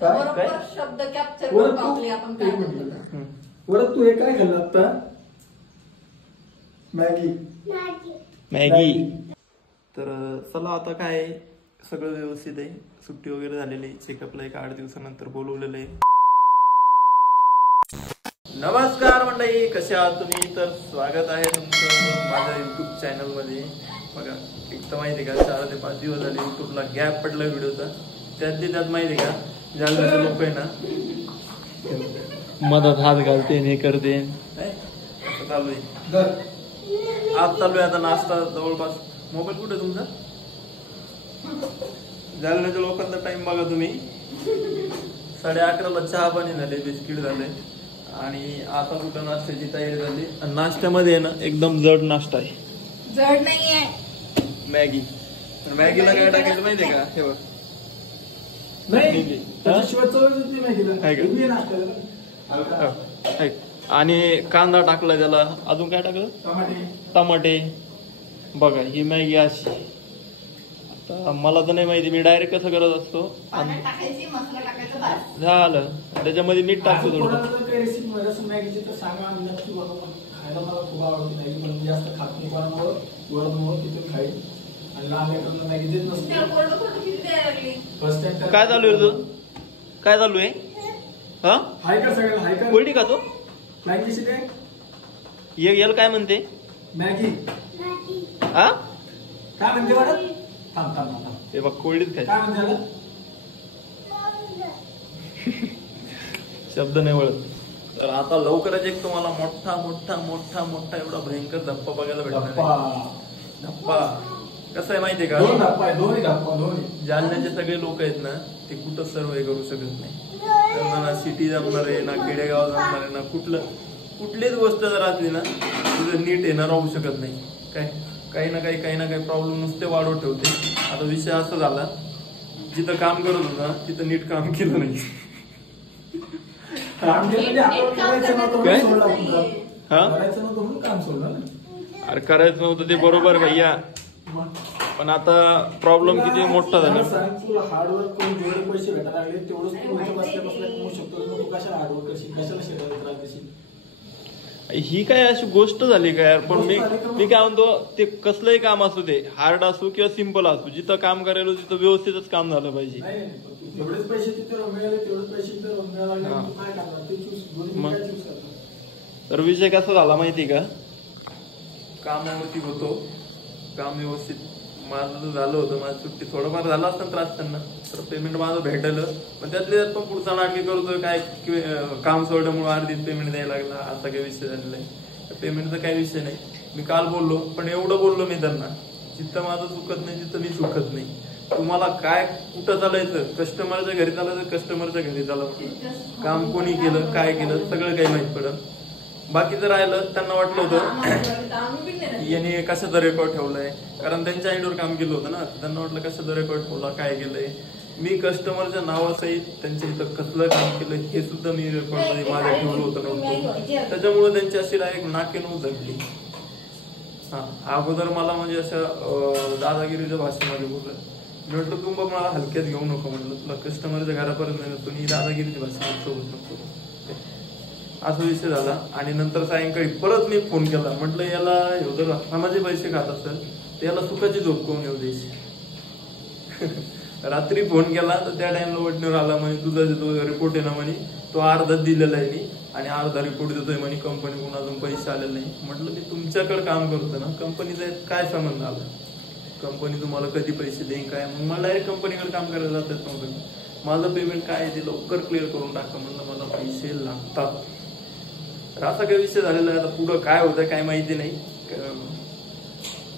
काय शब्द कॅप्चर करून आपले आपण काय म्हणतो. वरत तू हे काय खाल्लं आता? मॅगी. तर चला आता काय सगळं व्यवस्थित आहे. सुट्टी वगैरे झालेली आहे. चेकअपला एक 8 दिवसानंतर बोलवलेलं आहे. नमस्कार मंडळी, कसे आहात तुम्ही? तर स्वागत आहे तुमचं माझ्या युट्यूब चॅनल मध्ये. बघा एक तर माहिती आहे का 4 ते 5 दिवस झाले युट्यूबला गॅप पडला व्हिडिओचा. त्यात माहिती आहे का जालन्याचे लोक आहे ना मधात हात घालते हे करते. चालू आहे आज चालू आहे आता नाश्ता जवळपास. मोबाईल कुठे तुमचा? जालन्याच्या लोकांचा टाइम बघा तुम्ही. 11:30ला चहा पाणी झाले, बिस्किट झाले आणि आता कुठं नाश्त्याची तयारी झाली. नाश्त्यामध्ये ना एकदम जड नाश्ता आहे. जड नाहीये मॅगी. मॅगीला काय टाकायचं माहितीये का? हे बघ आणि कांदा टाकला त्याला. अजून काय टाकलं? टमाटे. बघा ही मॅगी अशी. आता मला तर नाही माहिती, मी डायरेक्ट कसं करत असतो. झालं त्याच्यामध्ये मीठ टाकतो थोडं. मॅगीची तर सांगा, नक्की बनवा. खायला मला खूप आवडते मॅगी, पण मी जास्त खात नाही. कोणामुळे तिथून खाईल आणि लहान लेकरांना मॅगी देत नसते. First time. काय चालू आहे तुझं? काय चालू आहे? हा हाय का सगळं? हाय का? कोल्डी खातो? मॅगी काय? याला काय म्हणते? मॅगी. हा काय म्हणते वाटत? थांब. ते बघ कोल्डीच खायचं. काय म्हणते याला? शब्द नाही वळत. तर आता लवकरच एक तुम्हाला मोठा एवढा भयंकर धप्पा बघायला भेटणार. धप्पा कसं आहे माहितीये का? जालन्याचे सगळे लोक आहेत ना ते कुठं सर्वे करू शकत नाही. त्यांना ना सिटी जमणार आहे, ना खेडेगाव जमणार आहे, ना कुठलीच गोष्ट जर असली ना तुझं नीट येणार राहू शकत नाही. काही ना काही प्रॉब्लेम नुसते वाढवत ठेवते. आता विषय असा झाला, जिथं काम करत होता तिथं नीट काम केलं नाही. अरे करायचं नव्हतं ते बरोबर भैया, पण आता प्रॉब्लेम किती मोठा झाला. हार्डवर्क करून जेवढे पैसे भेटायला लागले तेवढंच तू बसल्या कमवू शकतो. तू कशाला हार्डवर्क करशील? कशाला शेतात राहशील? ही काय अशी गोष्ट झाली का यार? पण मी काय म्हणतो, ते कसलंही काम असू दे, हार्ड असू किंवा सिम्पल असू, जिथं काम करायला तिथं व्यवस्थितच काम झालं पाहिजे. एवढेच पैसे तिथे मिळाले, तेवढेच पैसे मिळाले, काय करणार? ते चूज. तर विषय कसा झाला माहिती का? कामावरती होतो, काम व्यवस्थित माझं झालं होतं. माझी सुट्टी थोडंफार झालं असतं त्रास त्यांना, तर पेमेंट माझं भेटलं. पण त्यातले पण पुढचा नाटकी करतोय काय काम सोडल्यामुळे अर्धीच पेमेंट द्यायला लागला. असा काही विषय झालेला आहे. पेमेंटचा काही विषय नाही. मी काल बोललो, पण एवढं बोललो मी त्यांना, जिथं माझं चुकत नाही तिथं मी चुकत नाही. तुम्हाला काय कुठं चालायचं, कस्टमरच्या घरी चालायचं, कस्टमरच्या घरी चालायचं. काम कोणी केलं, काय केलं, सगळं काही माहित पडलं. बाकीचं राहिलं, त्यांना वाटलं होतं यांनी कशाचा रेकॉर्ड ठेवलाय, कारण त्यांच्या आयडीवर काम केलं होतं ना. त्यांना वाटलं कशाचा रेकॉर्ड ठेवला, काय केलंय. मी कस्टमरच्या नावासहित त्यांच्या इथं कसलं काम केलं हे सुद्धा मी रेकॉर्ड मध्ये माझ्या ठेवलं होतं. त्याच्यामुळे त्यांची अशी डायरेक्ट नाकेनऊ झडली. अगोदर मला म्हणजे असं दादागिरीच्या भाषेमध्ये बोललं. मी म्हटलं तू बघ मला हलक्यात घेऊ नको. म्हटलं तुला कस्टमरच्या घरापर्यंत नाही, तुम्ही दादागिरीच्या भाषेमध्ये सोबत नको. असा विषय झाला. आणि नंतर सायंकाळी परत मी फोन केला. म्हटलं याला जर माझे पैसे खात असेल तर याला सुखाची झोप करून येऊ द्यायची. रात्री फोन केला तर त्या टाइमला वटणीवर आला म्हणे तुझा जो रिपोर्ट आहे ना म्हणे तो अर्धा दिलेला आहे मी, आणि अर्धा रिपोर्ट देतोय म्हणे कंपनीकडून अजून पैसे आलेले नाही. म्हटलं मी तुमच्याकडे काम करतो ना, कंपनीचा काय संबंध आला? कंपनी तुम्हाला कधी पैसे देईन काय? मग मला डायरेक्ट कंपनीकडे काम करायला जातात नव्हतं. माझं पेमेंट काय आहे ते लवकर क्लिअर करून टाका. म्हणलं मला पैसे लागतात. असा काही विषय झालेला आहे. आता पुढं काय होतं काय माहिती नाही.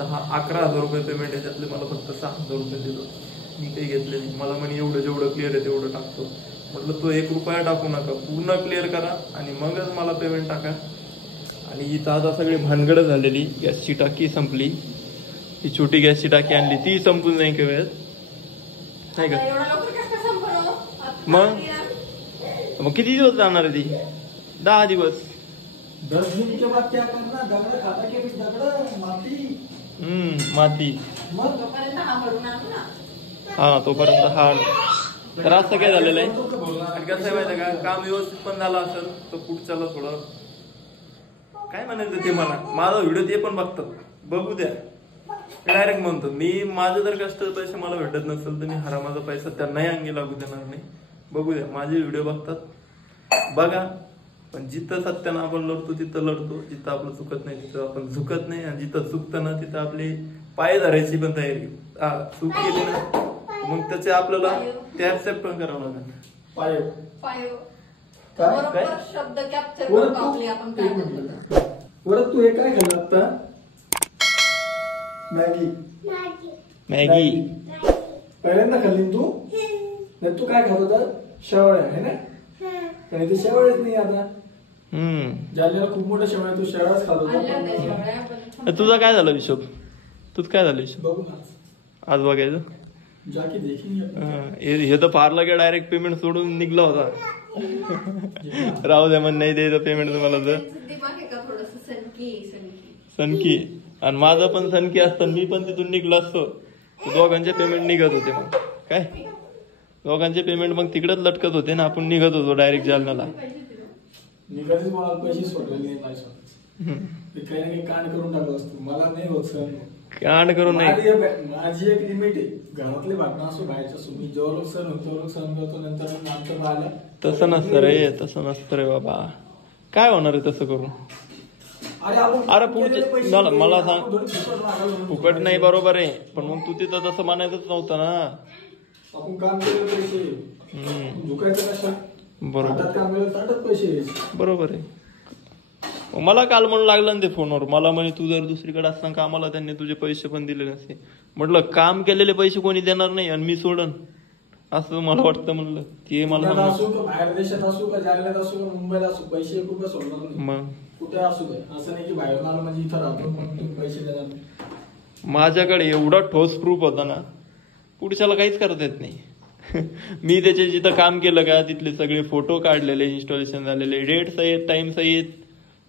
11,000 रुपये पेमेंट आहे, त्यातले मला फक्त 6,000 रुपये दिलो. मी काही घेतले नाही. मला म्हणे एवढं जेवढं क्लिअर आहे तेवढं टाकतो. म्हटलं तो 1 रुपया टाकू नका, पूर्ण क्लिअर करा आणि मगच मला पेमेंट टाका. आणि इथं आता सगळी भानगड झालेली. गॅसची टाकी संपली. ही छोटी गॅसची टाकी आणली, ती संपून जाईल काही वेळेत नाही का? मग किती दिवस जाणार आहे ती? 10 दिवस. 10 दिन के बाद क्या करना? दगड़ खाता के दगड़ माती. माती. मग तोपर्यंत हाड. तर असं काय झालेलं आहे, आणि कसं आहे माहिती का, काम व्यवस्थित पण झालं असेल तर पुढच्याला थोडं काय म्हणायचं ते मला, माझा व्हिडिओ ते पण बघतात, बघू द्या. डायरेक्ट म्हणतो मी, माझं जर कष्टाचे पैसे मला भेटत नसेल तर मी हरामाचा पैसा त्यांनाही अंगी लागू देणार नाही. बघू द्या, माझे व्हिडिओ बघतात, बघा. पण जिथं सत्यानं आपण लढतो तिथं लढतो, जिथं आपलं चुकत नाही तिथं आपण झुकत नाही, आणि जिथं चुकतं ना तिथं आपली पाय धरायची पण तयारी. चूक केली ना मग त्याचे आपल्याला ते ऍक्सेप्ट पण करावं लागेल. बरोबर शब्द कॅप्चर करून टाकले आपण. काय परत तू हे काय खाल्लं आता? मॅगी. पहिल्यांदा खाल्ली तू? नाही तू काय खात होता? शेवळ्या आहे ना? काही ते शेवळ्याच नाही आता. जालन्याला खूप मोठ्या शेवळ्या, तू शेवळ्याच खात होता. तुझा काय झालं हिशोब? तुझं काय झालं हिशोब? बघू ना आज बघायचं. हे तर फार लगे डायरेक्ट पेमेंट सोडून निघला होता. राहू द्या मग नाही द्यायचं पेमेंट तुम्हाला तर. सनकी आणि माझं पण सनकी असतं, मी पण तिथून निघलो असतो. दोघांचे पेमेंट निघत होते मग काय, दोघांचे पेमेंट मग तिकडेच लटकत होते ना, आपण निघत होतो डायरेक्ट जालन्याला. निघायचे मला पैसे सोडले नाही माझ्या, काही ना काही कांड करून टाकलं असतो. मला नाही होत सर, कांड करून नाही. माझी एक लिमिट आहे, घरातले भांडणं असो बाहेरच्या असो, मी जेवढं सण होतो तेवढं सहन करतो. नंतर आमचं राहिलं तसं नसतं रे, तसं नसतं रे बाबा. काय होणार आहे तसं करून? अरे पुढचे मला सांग, फुकट नाही बरोबर आहे, पण मग तू तिथं तसं म्हणायचंच नव्हतं ना. आपण काम केले पैसे झुकायचं कशा? बरोबर काम केलं ताटत पैसे. बरोबर आहे. मला काल म्हणून लागलं ना ते फोनवर, मला म्हणे तू जर दुसरीकडे असताना कामाला त्यांनी तुझे पैसे पण दिले नसते. म्हटलं काम केलेले पैसे कोणी देणार नाही आणि मी सोडन असं मला वाटतं. म्हणलं ते मला बाहेर देशात असू का, जालन्यात असू का, मुंबईला असू, पैसे 1 रुपया सोडणार नाही. मग कुठे असू दे, असं नाही की बाहेर आलो म्हणजे इथं राहतो म्हणून तुम्ही पैसे देणार नाही. माझ्याकडे एवढा ठोस प्रूफ होता ना, पुढच्याला काहीच करता येत नाही. मी त्याचे जिथं काम केलं का तिथले सगळे फोटो काढलेले, इन्स्टॉलेशन झालेले, डेट सहित, टाइम सहित,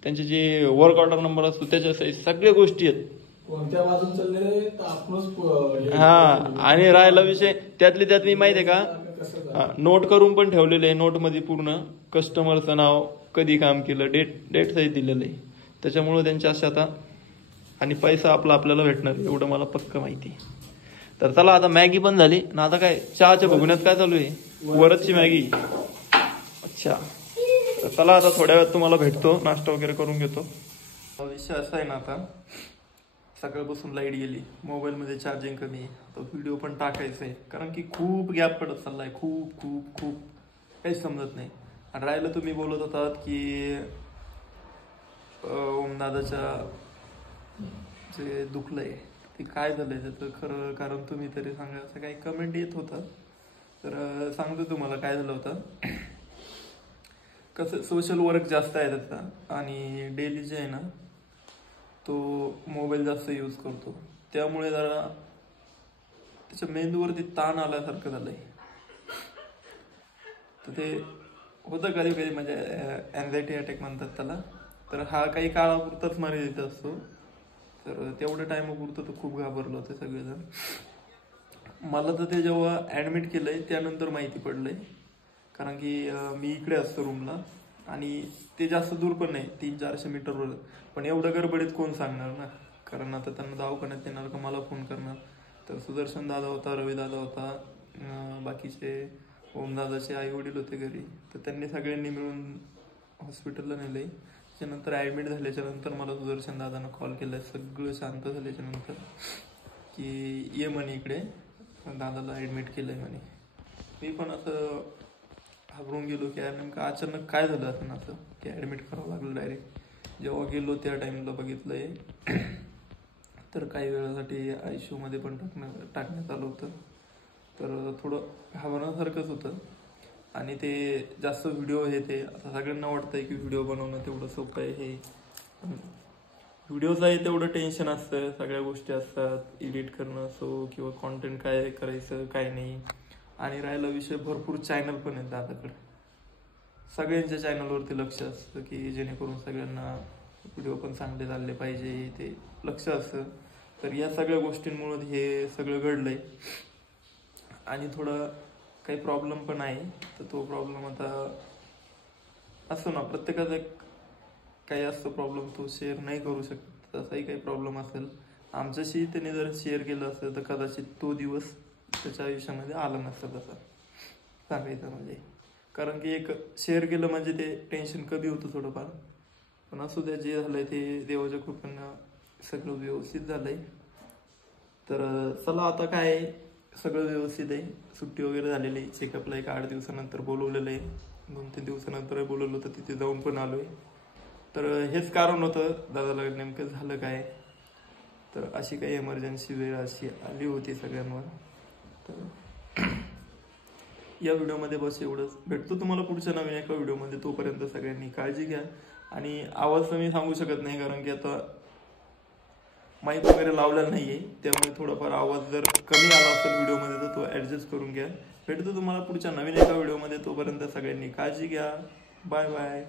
त्यांचे जे वर्क ऑर्डर नंबर असतो त्याच्या सहित सगळ्या गोष्टी आहेत. कोणत्या बाजून चालले तर आपणच. हा, आणि राहिला विषय त्यातली त्यात मी माहितीये का, नोट करून पण ठेवलेले आहे. नोट मध्ये पूर्ण कस्टमरचं नाव, कधी काम केलं, डेट सहित दिलेलं आहे. त्याच्यामुळे त्यांच्या अशा आता, आणि पैसा आपल्याला भेटणार एवढं मला पक्क माहिती. तर चला आता मॅगी पण झाली ना, आता काय चहाच्या भगुण्यात काय चालू आहे? वरची मॅगी. अच्छा, तर चला आता थोड्या वेळात तुम्हाला भेटतो, नाश्ता वगैरे करून घेतो. विषय असा आहे ना, आता सकाळपासून लाईट गेली, मोबाईलमध्ये चार्जिंग कमी आहे, तर व्हिडिओ पण टाकायचा आहे, कारण की खूप गॅप पडत चाललाय, खूप खूप खूप काहीच समजत नाही. आणि राहिलं तुम्ही बोलत होतात की ओमदादाच्या जे दुखलंय ते काय झालंय त्याचं खरं कारण तुम्ही तरी सांगा, असं काही कमेंट येत होतं. तर सांगतो तुम्हाला काय झालं होतं. कसं सोशल वर्क जास्त आहे त्याचा, आणि डेली जे आहे ना तो मोबाईल जास्त यूज करतो, त्यामुळे जरा त्याच्या मेंदूवरती ताण आल्यासारखं झालंय. तर ते होतं कधी कधी, म्हणजे अँझायटी अटॅक म्हणतात त्याला. तर हा काही काळापुरताच मर्यादित असतो, तर तेवढ्या टाइमापुरतं तर खूप घाबरलं होतं सगळेजण. मला तर ते जेव्हा ॲडमिट केलंय त्यानंतर माहिती पडलंय, कारण की मी इकडे असतो रूमला, आणि ते जास्त दूर पण नाही, 300-400 मीटरवर. पण एवढं गडबडीत कोण सांगणार ना, कारण आता त्यांना दवाखान्यात येणार का मला फोन करणार. तर सुदर्शन दादा होता, रवी दादा होता, बाकीचे ओमदादाचे आई वडील होते घरी, तर त्यांनी सगळ्यांनी मिळून हॉस्पिटलला नेले. त्याच्यानंतर ॲडमिट झाल्याच्या नंतर मला सुदर्शन दादांना कॉल केला, सगळं शांत झाल्याच्या नंतर, की ये म्हणे इकडे, दादाला ॲडमिट केलंय म्हणे. मी पण असं घाबरून गेलो की यार नेमकं अचानक काय झालं असं ना, असं की ॲडमिट करावं लागलं डायरेक्ट. जेव्हा गेलो त्या टाईमला बघितलंय तर काही वेळासाठी ICU मध्ये पण टाकण्यात आलं होतं. तर थोडं घाबरण्यासारखंच होतं. आणि ते जास्त व्हिडिओ हे ते आता सगळ्यांना वाटतंय की व्हिडिओ बनवणं तेवढं सोपं आहे. हे व्हिडिओचं आहे तेवढं टेन्शन असतं, सगळ्या गोष्टी असतात, एडिट करणं असो किंवा कॉन्टेंट काय करायचं काय नाही. आणि राहिला विषय, भरपूर चॅनल पण आहेत दादाकडे, सगळ्यांच्या चॅनलवरती लक्ष असतं की जेणेकरून सगळ्यांना व्हिडिओ पण चांगले चालले पाहिजे, ते लक्ष असतं. तर या सगळ्या गोष्टींमुळे हे सगळं घडलंय. आणि थोडं काही प्रॉब्लेम पण आहे. तर तो प्रॉब्लेम आता असतो ना, प्रत्येकाचा एक काही असतो प्रॉब्लेम, तो शेअर नाही करू शकत. तसाही काही प्रॉब्लेम असेल आमच्याशी त्याने जर शेअर केलं असतं तर कदाचित तो दिवस त्याच्या आयुष्यामध्ये आला नसता. तसा सांगायचं म्हणजे, कारण की एक शेअर केलं म्हणजे ते टेन्शन कमी होतं थोडंफार. पण असू द्या, जे झालंय ते देवाच्या कृपेनं सगळं व्यवस्थित झालंय. तर चला आता काय सगळं व्यवस्थित आहे. सुट्टी वगैरे झालेली आहे. चेकअपला एक 8 दिवसानंतर बोलवलेलं आहे. 2-3 दिवसानंतर बोलवलं होतं, तिथे जाऊन पण आलोय. तर हेच कारण होतं दादाला नेमकं झालं काय. तर अशी काही इमर्जन्सी वेळ अशी आली होती सगळ्यांवर. तर या व्हिडिओमध्ये बस एवढंच. भेटतो तुम्हाला पुढच्या नवीन एका व्हिडिओमध्ये. तोपर्यंत सगळ्यांनी काळजी घ्या. आणि आवाज तर मी सांगू शकत नाही, कारण की आता माईक वगैरे लावलेला नाहीये, त्यामुळे थोडाफार आवाज जर कमी आला असेल व्हिडिओमध्ये तर तो ऍडजस्ट करून घ्या. भेटतो तुम्हाला पुढच्या नवीन एका व्हिडिओमध्ये. तोपर्यंत सगळ्यांनी काळजी घ्या. Bye bye.